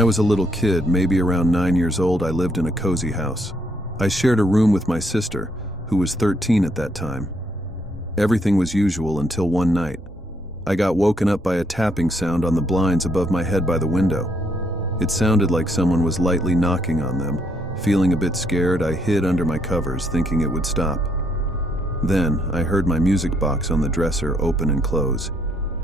I was a little kid, maybe around 9 years old, I lived in a cozy house. I shared a room with my sister, who was 13 at that time. Everything was usual until one night. I got woken up by a tapping sound on the blinds above my head by the window. It sounded like someone was lightly knocking on them. Feeling a bit scared, I hid under my covers, thinking it would stop. Then, I heard my music box on the dresser open and close.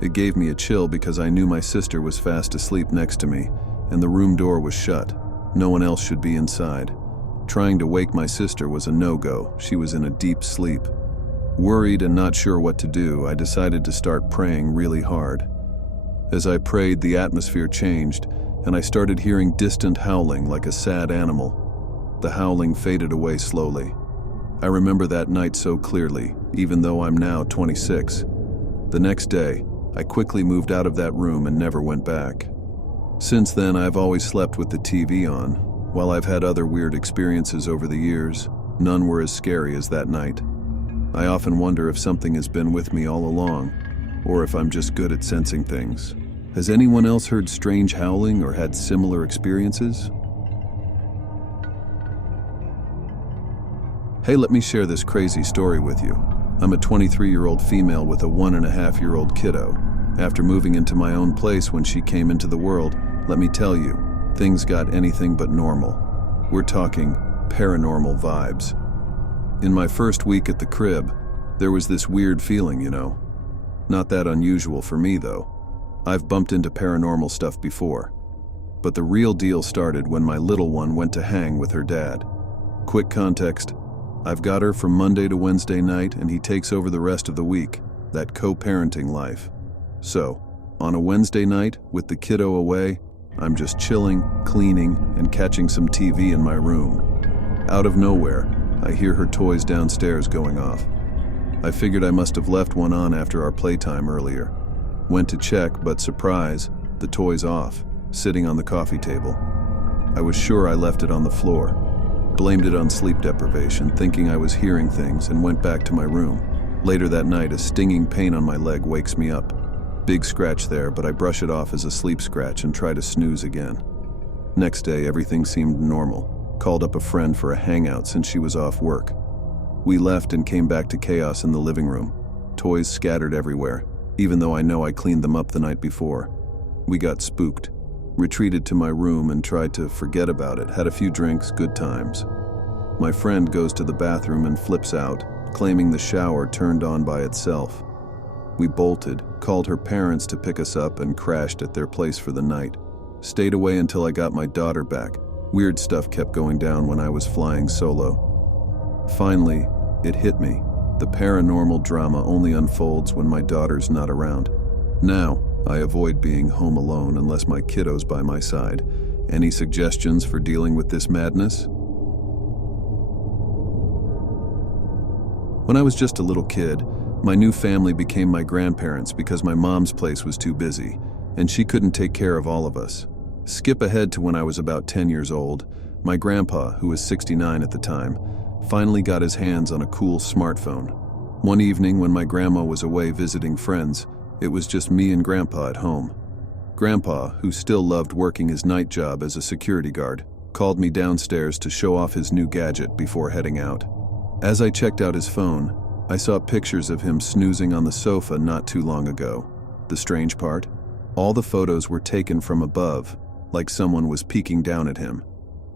It gave me a chill because I knew my sister was fast asleep next to me, and the room door was shut. No one else should be inside. Trying to wake my sister was a no-go. She was in a deep sleep. Worried and not sure what to do, I decided to start praying really hard. As I prayed, the atmosphere changed, and I started hearing distant howling like a sad animal. The howling faded away slowly. I remember that night so clearly, even though I'm now 26. The next day, I quickly moved out of that room and never went back. Since then, I've always slept with the TV on. While I've had other weird experiences over the years, none were as scary as that night. I often wonder if something has been with me all along, or if I'm just good at sensing things. Has anyone else heard strange howling or had similar experiences? Hey, let me share this crazy story with you. I'm a 23-year-old female with a 1.5-year-old kiddo. After moving into my own place when she came into the world, let me tell you, things got anything but normal. We're talking paranormal vibes. In my first week at the crib, there was this weird feeling, Not that unusual for me, though. I've bumped into paranormal stuff before. But the real deal started when my little one went to hang with her dad. Quick context, I've got her from Monday to Wednesday night, and he takes over the rest of the week, that co-parenting life. So, on a Wednesday night, with the kiddo away, I'm just chilling, cleaning, and catching some TV in my room. Out of nowhere, I hear her toys downstairs going off. I figured I must have left one on after our playtime earlier. Went to check, but surprise, the toy's off, sitting on the coffee table. I was sure I left it on the floor. Blamed it on sleep deprivation, thinking I was hearing things, and went back to my room. Later that night, a stinging pain on my leg wakes me up. Big scratch there, but I brush it off as a sleep scratch and try to snooze again. Next day, everything seemed normal. Called up a friend for a hangout since she was off work. We left and came back to chaos in the living room. Toys scattered everywhere, even though I know I cleaned them up the night before. We got spooked. Retreated to my room and tried to forget about it. Had a few drinks, good times. My friend goes to the bathroom and flips out, claiming the shower turned on by itself. We bolted, called her parents to pick us up, and crashed at their place for the night. Stayed away until I got my daughter back. Weird stuff kept going down when I was flying solo. Finally, it hit me. The paranormal drama only unfolds when my daughter's not around. Now, I avoid being home alone unless my kiddo's by my side. Any suggestions for dealing with this madness? When I was just a little kid, my new family became my grandparents because my mom's place was too busy, and she couldn't take care of all of us. Skip ahead to when I was about 10 years old. My grandpa, who was 69 at the time, finally got his hands on a cool smartphone. One evening when my grandma was away visiting friends, it was just me and Grandpa at home. Grandpa, who still loved working his night job as a security guard, called me downstairs to show off his new gadget before heading out. As I checked out his phone, I saw pictures of him snoozing on the sofa not too long ago. The strange part? All the photos were taken from above, like someone was peeking down at him.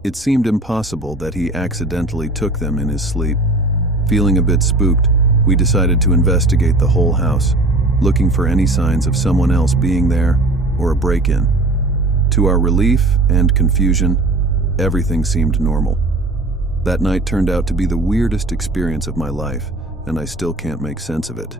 It seemed impossible that he accidentally took them in his sleep. Feeling a bit spooked, we decided to investigate the whole house, looking for any signs of someone else being there or a break-in. To our relief and confusion, everything seemed normal. That night turned out to be the weirdest experience of my life, and I still can't make sense of it.